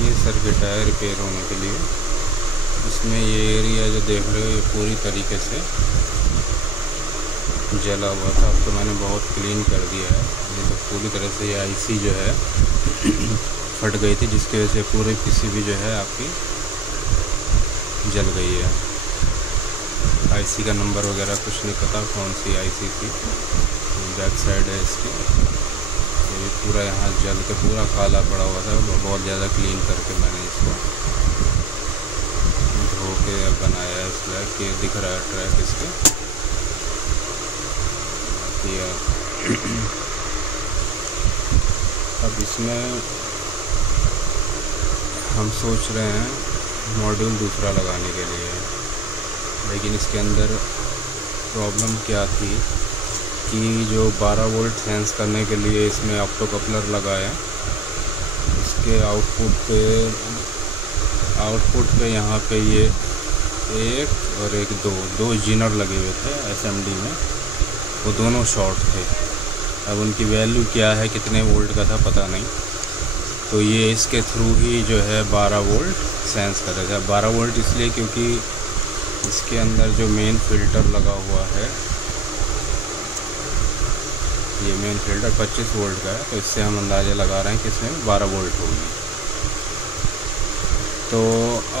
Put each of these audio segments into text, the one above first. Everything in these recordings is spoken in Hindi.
ये सर्किट है रिपेयर होने के लिए। इसमें ये एरिया जो देख रहे हो ये पूरी तरीके से जला हुआ था। अब तो मैंने बहुत क्लीन कर दिया है। ये तो पूरी तरह से ये आईसी जो है फट गई थी, जिसकी वजह से पूरी पीसीबी जो है आपकी जल गई है। आईसी का नंबर वगैरह कुछ नहीं पता कौन सी आईसी थी। बैक साइड है इसकी, ये पूरा यहाँ जल के पूरा काला पड़ा हुआ था। बहुत ज़्यादा क्लीन करके मैंने इसको धो के बनाया है। स्लैब ये दिख रहा है ट्रैक इसके। अब इसमें हम सोच रहे हैं मॉड्यूल दूसरा लगाने के लिए, लेकिन इसके अंदर प्रॉब्लम क्या थी कि जो 12 वोल्ट सेंस करने के लिए इसमें ऑप्टो कपलर लगा है। इसके आउटपुट पे यहाँ पे ये एक और एक दो जीनर लगे हुए थे एसएमडी में, वो दोनों शॉर्ट थे। अब उनकी वैल्यू क्या है, कितने वोल्ट का था पता नहीं। तो ये इसके थ्रू ही जो है 12 वोल्ट सेंस कर रहे थे। 12 वोल्ट इसलिए क्योंकि इसके अंदर जो मेन फ़िल्टर लगा हुआ है, ये मेन फ़िल्टर 25 वोल्ट का है। तो इससे हम अंदाज़ा लगा रहे हैं कि इसमें 12 वोल्ट होगी। तो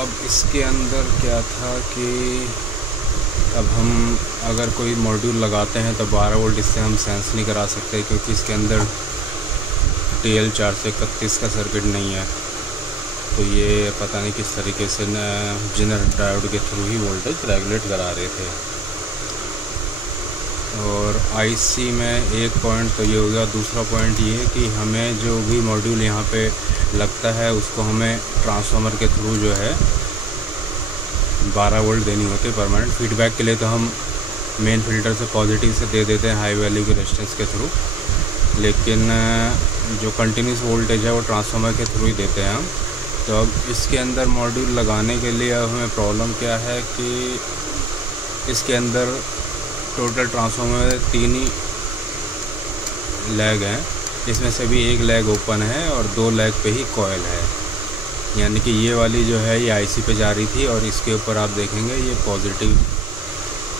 अब इसके अंदर क्या था कि अब हम अगर कोई मॉड्यूल लगाते हैं तो 12 वोल्ट इससे हम सेंस नहीं करा सकते, क्योंकि इसके अंदर TL 431 का सर्किट नहीं है। तो ये पता नहीं किस तरीके से जेनर डायोड के थ्रू ही वोल्टेज रेगुलेट करा रहे थे। और आईसी में एक पॉइंट तो ये हो गया। दूसरा पॉइंट ये कि हमें जो भी मॉड्यूल यहाँ पे लगता है उसको हमें ट्रांसफार्मर के थ्रू जो है 12 वोल्ट देनी होती है परमानेंट। फीडबैक के लिए तो हम मेन फ़िल्टर से पॉजिटिव से दे देते हैं हाई वैल्यू के रेजिस्टेंस के थ्रू, लेकिन जो कंटिन्यूस वोल्टेज है वो ट्रांसफार्मर के थ्रू ही देते हैं हम। तो अब इसके अंदर मॉड्यूल लगाने के लिए अब हमें प्रॉब्लम क्या है कि इसके अंदर टोटल ट्रांसफार्मर में 3 ही लैग हैं। इसमें से भी एक लैग ओपन है और 2 लैग पे ही कॉयल है। यानी कि ये वाली जो है ये आईसी पे जा रही थी और इसके ऊपर आप देखेंगे ये पॉजिटिव,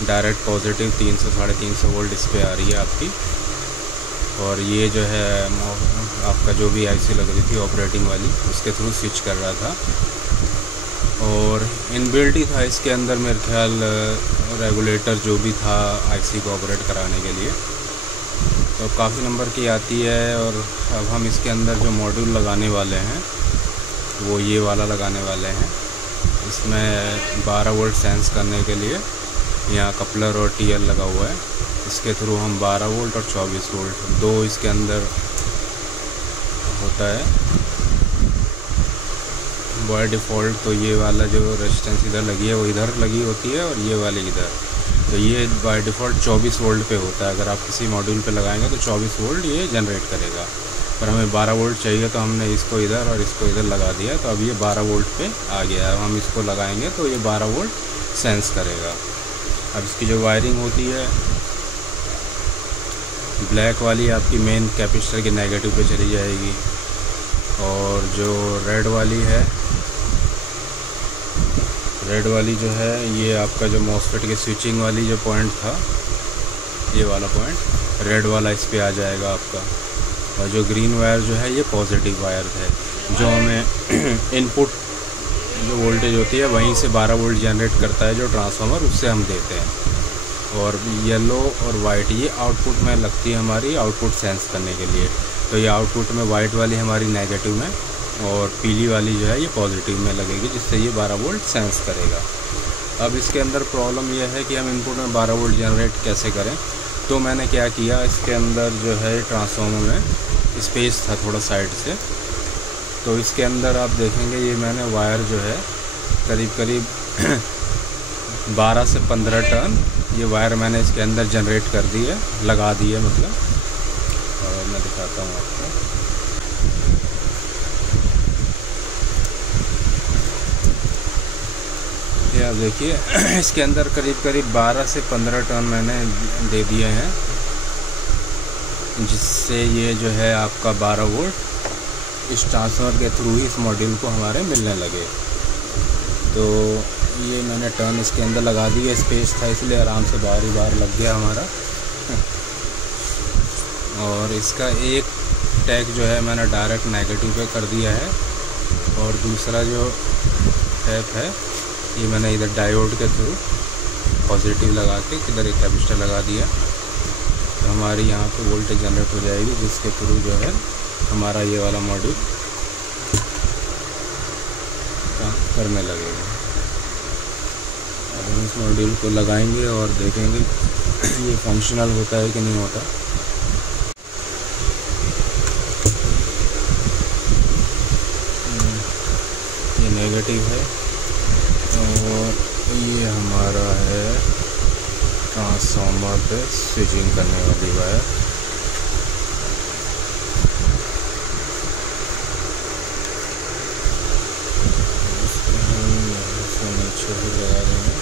डायरेक्ट पॉजिटिव 300 350 वोल्ट इस पे आ रही है आपकी। और ये जो है आपका जो भी आईसी लग रही थी ऑपरेटिंग वाली, उसके थ्रू स्विच कर रहा था। और इनबिल्ट ही था इसके अंदर मेरे ख्याल रेगुलेटर जो भी था आईसी को ऑपरेट कराने के लिए। तो काफ़ी नंबर की आती है। और अब हम इसके अंदर जो मॉड्यूल लगाने वाले हैं वो ये वाला लगाने वाले हैं। इसमें 12 वोल्ट सेंस करने के लिए यहाँ कपलर और TL लगा हुआ है। इसके थ्रू हम 12 वोल्ट और 24 वोल्ट दो इसके अंदर होता है बाय डिफ़ॉल्ट। तो ये वाला जो रेजिस्टेंस इधर लगी है वो इधर लगी होती है और ये वाली इधर। तो ये बाय डिफ़ॉल्ट 24 वोल्ट पे होता है। अगर आप किसी मॉड्यूल पे लगाएंगे तो 24 वोल्ट ये जनरेट करेगा। पर हमें 12 वोल्ट चाहिए तो हमने इसको इधर और इसको इधर लगा दिया। तो अब ये 12 वोल्ट पे आ गया है। अब हम इसको लगाएंगे तो ये 12 वोल्ट सेंस करेगा। अब इसकी जो वायरिंग होती है, ब्लैक वाली आपकी मेन कैपेसिटर के नेगेटिव पे चली जाएगी, और जो रेड वाली जो है ये आपका जो मॉसफेट के स्विचिंग वाली जो पॉइंट था, ये वाला पॉइंट रेड वाला इस पे आ जाएगा आपका। और जो ग्रीन वायर जो है ये पॉजिटिव वायर है, जो हमें इनपुट जो वोल्टेज होती है वहीं से 12 वोल्ट जनरेट करता है जो ट्रांसफार्मर, उससे हम देते हैं। और येलो और वाइट ये आउटपुट में लगती है हमारी आउटपुट सेंस करने के लिए। तो ये आउटपुट में वाइट वाली हमारी नेगेटिव में और पीली वाली जो है ये पॉजिटिव में लगेगी, जिससे ये 12 वोल्ट सेंस करेगा। अब इसके अंदर प्रॉब्लम यह है कि हम इनपुट में 12 वोल्ट जनरेट कैसे करें। तो मैंने क्या किया, इसके अंदर जो है ट्रांसफार्मर में स्पेस था थोड़ा साइड से। तो इसके अंदर आप देखेंगे ये मैंने वायर जो है करीब 12 से 15 टर्न ये वायर मैंने इसके अंदर जनरेट कर दी है, लगा दी है मतलब। और मैं दिखाता हूँ आपको। ये आप देखिए इसके अंदर करीब 12 से 15 टर्न मैंने दे दिए हैं, जिससे ये जो है आपका 12 वोल्ट इस ट्रांसफ़ार्मर के थ्रू ही इस मॉड्यूल को हमारे मिलने लगे। तो ये मैंने टर्न इसके अंदर लगा दिया, स्पेस था इसलिए आराम से बाहर ही बाहर लग गया हमारा। और इसका एक टैग जो है मैंने डायरेक्ट नेगेटिव पे कर दिया है, और दूसरा जो टैप है ये मैंने इधर डायोड के थ्रू पॉजिटिव लगा के इधर एक कैपेसिटर लगा दिया। तो हमारी यहाँ पे वोल्टेज जनरेट हो जाएगी, जिसके थ्रू जो है हमारा ये वाला मॉड्यूल काम करने लगेगा। अब हम इस मॉड्यूल को लगाएंगे और देखेंगे ये फंक्शनल होता है कि नहीं होता। ये नेगेटिव है और ये हमारा है ट्रांसफार्मर पे स्विचिंग करने वाली वायर। नीचे भी लगा देंगे।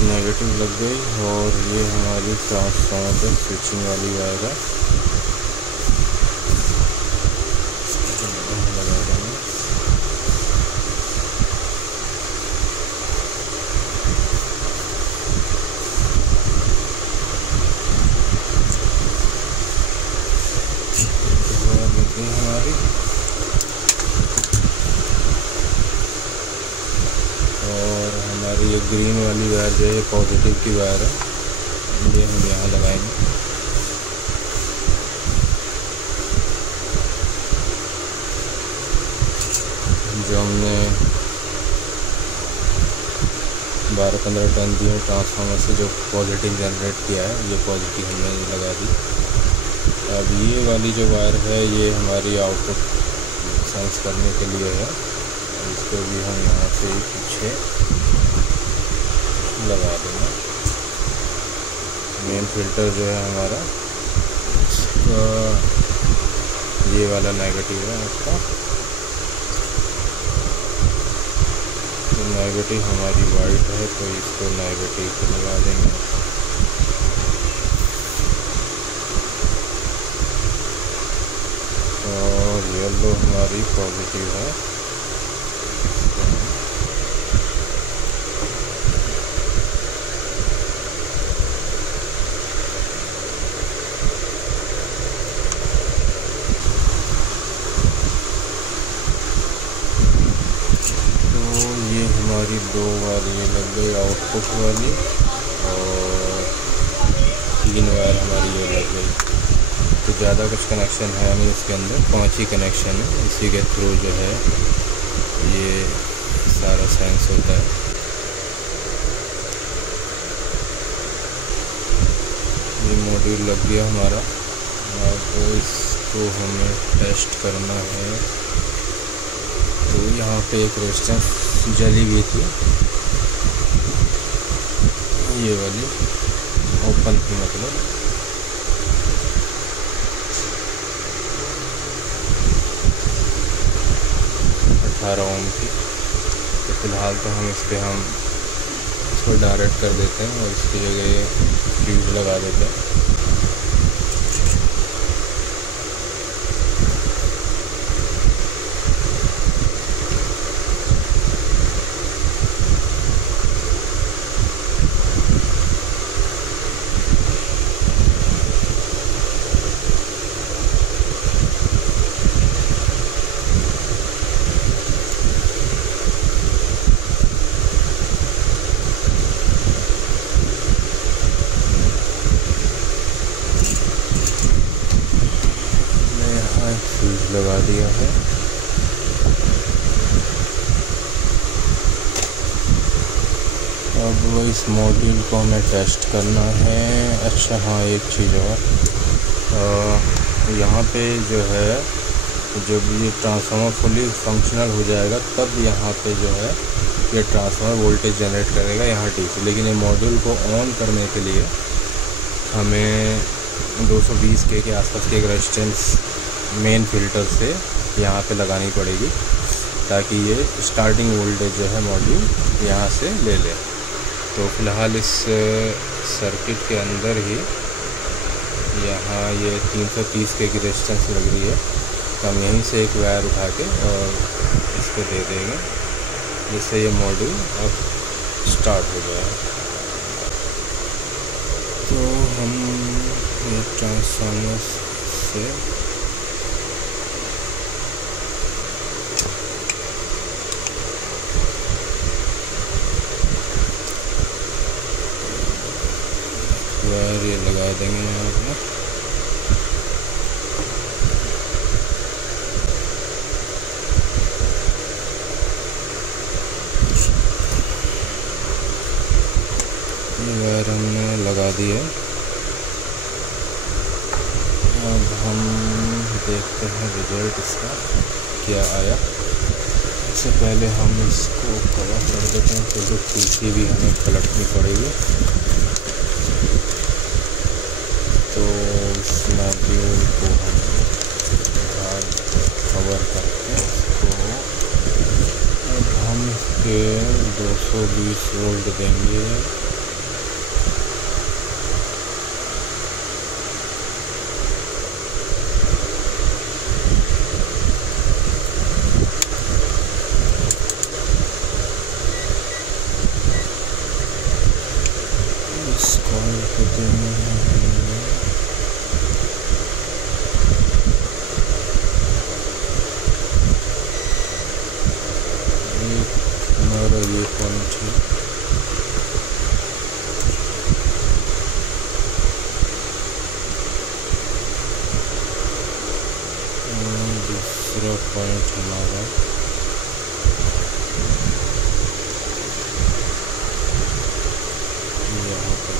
नेगेटिव लग गई और ये हमारी ट्रांसफार्मर पे स्विचिंग वाली वायर है। लगा देंगे। लग गई हमारी, और हमारी ये ग्रीन वाली वायर जो है पॉजिटिव की वायर है, ये हम यहाँ लगाएंगे। जो हमने 12-15 टन दिए ट्रांसफार्मर से जो पॉजिटिव जनरेट किया है, ये पॉजिटिव हमने लगा दी। अब ये वाली जो वायर है ये हमारी आउटपुट सेंस करने के लिए है, इसको भी हम यहाँ से पीछे लगा देंगे। मेन फिल्टर जो है हमारा, इसका ये वाला नेगेटिव है आपका, तो नेगेटिव हमारी वाइट है तो इसको नेगेटिव पे लगा देंगे। और येलो हमारी पॉजिटिव है। हमारी 2 वायर ये लग गई आउटपुट वाली, और 3 वायर हमारी ये लग गई। तो ज़्यादा कुछ कनेक्शन है नहीं इसके अंदर, 5 ही कनेक्शन है। इसी के थ्रू जो है ये सारा सेंस होता है। ये मॉड्यूल लग गया हमारा। अब इसको हमें टेस्ट करना है। तो यहाँ पे एक रेजिस्टेंस जली हुई थी, ये वाली ओपन थी, मतलब 18 ओम की। तो फिलहाल तो हम इसको डायरेक्ट कर देते हैं और इसकी जगह ये फ्यूज लगा देते हैं। फ्यूज लगा दिया है। अब इस मॉड्यूल को हमें टेस्ट करना है। अच्छा हाँ, एक चीज़ और, यहाँ पे जो है जब ये ट्रांसफार्मर फुली फंक्शनल हो जाएगा तब यहाँ पे जो है ये ट्रांसफार्मर वोल्टेज जनरेट करेगा यहाँ डीसी। लेकिन ये मॉड्यूल को ऑन करने के लिए हमें 220 के आसपास की एक रेजिस्टेंस मेन फिल्टर से यहाँ पे लगानी पड़ेगी ताकि ये स्टार्टिंग वोल्टेज जो है मॉड्यूल यहाँ से ले ले। तो फ़िलहाल इस सर्किट के अंदर ही यहाँ ये 330 के की रेजिस्टेंस लग रही है, तो हम यहीं से एक वायर उठा के और इसको दे देंगे जिससे ये मॉड्यूल अब स्टार्ट हो जाए। तो हम ये ट्रांसफार्मर से वायर ये लगा देंगे यहाँ पे। वायर हमने लगा दिया। अब हम देखते हैं रिजल्ट इसका क्या आया। इससे पहले हम इसको कवर कर देते हैं क्योंकि पीछे भी हमें पलटनी पड़ेगी। तो इस मॉड्यूल को हम कवर करके इसको अब हम इसके 220 वोल्ट देंगे। हमारा ये पॉइंट है, दूसरा पॉइंट हमारा यहाँ पर।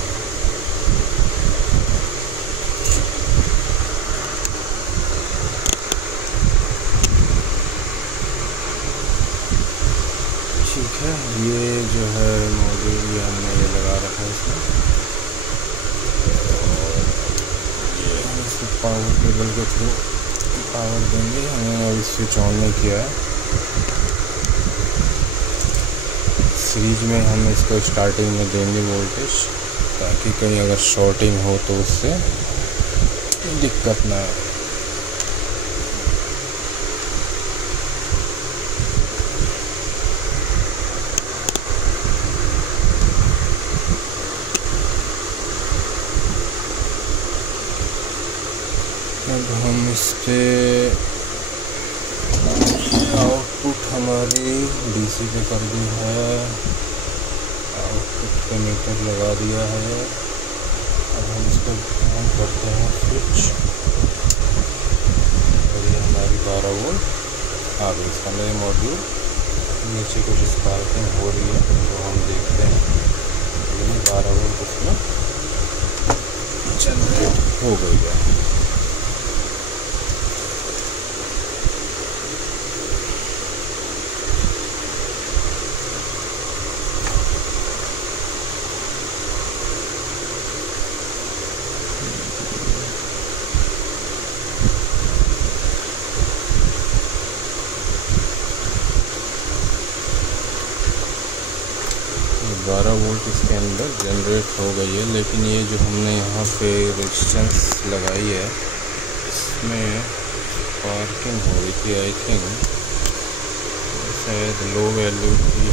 ठीक है, ये जो है मॉड्यूल ये हमने ये लगा रखा है इसमें, और ये हम इसको पावर केबल के थ्रू पावर देंगे। हमने अभी स्विच ऑन नहीं किया है। सीरीज में हम इसको स्टार्टिंग में देंगे वोल्टेज ताकि कहीं अगर शॉर्टिंग हो तो उससे दिक्कत ना आए। अब हम इस पे आउटपुट हमारी डीसी पे कर दी है, आउटपुट पे मीटर लगा दिया है। अब हम इसको ऑन करते हैं स्विच और ये हमारी 12 वोल्ट आ गई। इसका नया मॉड्यूल नीचे कुछ स्पार्किंग हो रही है तो हम देखते हैं। ये 12 वोल्ट उसमें जनरेट हो गई है। तो 12 वोल्ट इसके अंदर जनरेट हो गई है, लेकिन ये जो हमने यहाँ पे रेजिस्टेंस लगाई है इसमें स्पार्किंग हो रही थी। आई थिंक शायद लो वैल्यू थी,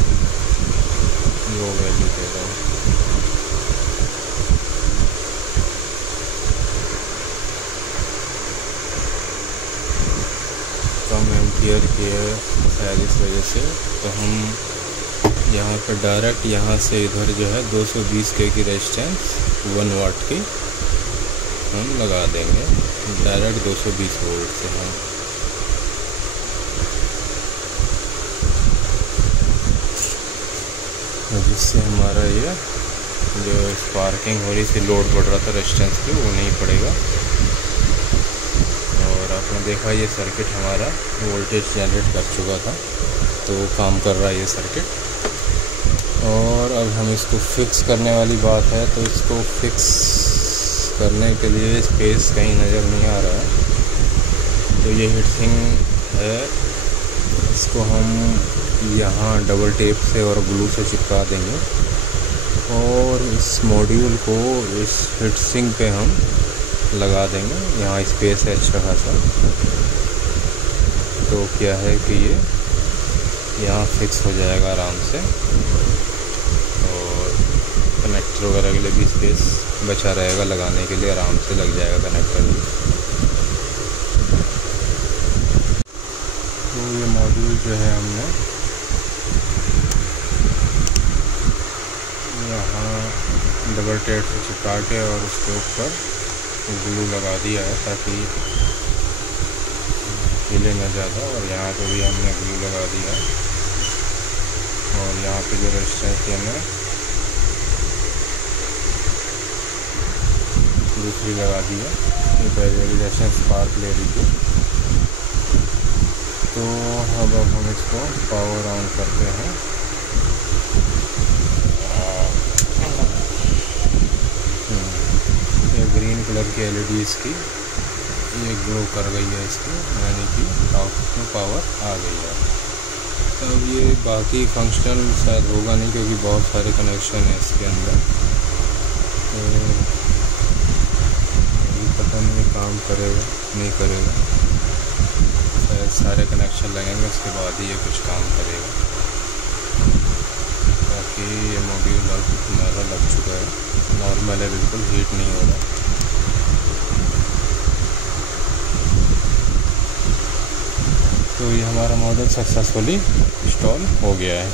लो वैल्यू दे रहा हूँ। कम एम्पियर की है शायद इस वजह से। तो हम यहाँ पर डायरेक्ट यहाँ से इधर जो है 220 के की रेजिस्टेंस 1 वाट की हम लगा देंगे डायरेक्ट 220 वोल्ट से हम। जिससे हमारा ये जो स्पार्किंग हो रही थी, लोड बढ़ रहा था रेजिस्टेंस पे, वो नहीं पड़ेगा। देखा ये सर्किट हमारा वोल्टेज जनरेट कर चुका था, तो काम कर रहा है ये सर्किट। और अब हम इसको फिक्स करने वाली बात है, तो इसको फिक्स करने के लिए स्पेस कहीं नज़र नहीं आ रहा है, तो ये हीट सिंक है, इसको हम यहाँ डबल टेप से और ग्लू से चिपका देंगे और इस मॉड्यूल को इस हीट सिंक पे हम लगा देंगे। यहाँ स्पेस है एक्स्ट्रा खासा, तो क्या है कि ये यहाँ फिक्स हो जाएगा आराम से, और कनेक्टर वगैरह के लिए भी स्पेस बचा रहेगा, लगाने के लिए आराम से लग जाएगा कनेक्टर भी। तो ये मॉड्यूल जो है हमने यहाँ डबल टेप से चिपका के और उसके ऊपर ग्लू लगा दिया है ताकि हिले ना ज़्यादा, और यहाँ पे भी हमने ग्लू लगा दिया है। और यहाँ पे जो रेजिस्टेंस की हमने दूसरी लगा दी है, ये पहले वाली रेजिस्टेंस स्पार्क ले रही थी। तो अब हम इसको पावर ऑन करते हैं। ये ग्रीन कलर की एलईडी इसकी ये ग्लो कर गई है इसकी, यानी कि आउटपुट में पावर आ गई है। अब ये बाकी फंक्शनल शायद होगा नहीं क्योंकि बहुत सारे कनेक्शन है इसके अंदर, तो पता नहीं काम करेगा नहीं करेगा, शायद सारे कनेक्शन लगेंगे उसके बाद ही ये कुछ काम करेगा। बाकी ये मॉड्यूल अब हमारा लग चुका है, नॉर्मल है, बिल्कुल हीट नहीं हो रहा। तो ये हमारा मॉडल सक्सेसफुली इंस्टॉल हो गया है।